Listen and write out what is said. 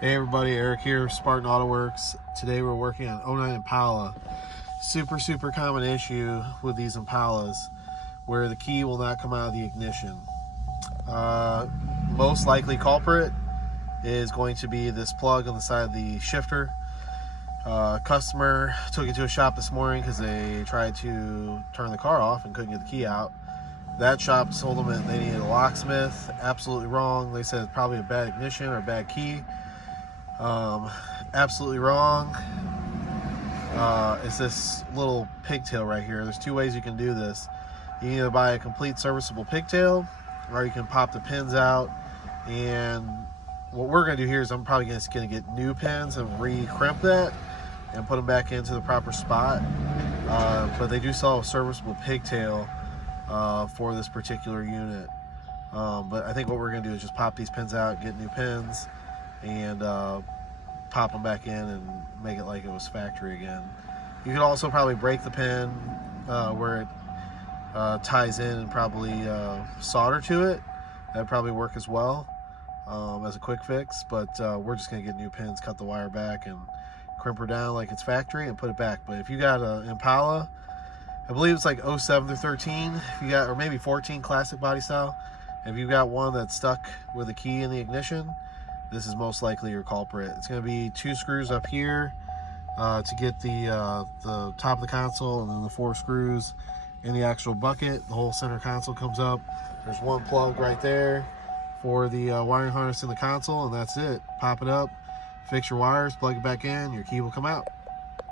Hey everybody, Eric here, Spartan Auto Works. Today we're working on 09 Impala. Super common issue with these Impalas where the key will not come out of the ignition. Most likely culprit is going to be this plug on the side of the shifter. Customer took it to a shop this morning because they tried to turn the car off and couldn't get the key out. That shop told them that they needed a locksmith. Absolutely wrong. They said it's probably a bad ignition or a bad key. Absolutely wrong. It's this little pigtail right here. There's two ways you can do this. You can either buy a complete serviceable pigtail, or you can pop the pins out. And what we're going to do here is I'm probably just going to get new pins and re-crimp that and put them back into the proper spot. But they do sell a serviceable pigtail for this particular unit. But I think what we're going to do is just pop these pins out, get new pins, and pop them back in and make it like it was factory again. You could also probably break the pin where it ties in and probably solder to it. That'd probably work as well as a quick fix, but we're just gonna get new pins, cut the wire back, and crimp her down like it's factory and put it back. But if you got an Impala, I believe it's like 07 through 13, if you got, or maybe 14 classic body style, if you've got one that's stuck with a key in the ignition, this is most likely your culprit. It's going to be 2 screws up here to get the top of the console, and then the 4 screws in the actual bucket. The whole center console comes up. There's 1 plug right there for the wiring harness in the console, and that's it. Pop it up, fix your wires, plug it back in, your key will come out.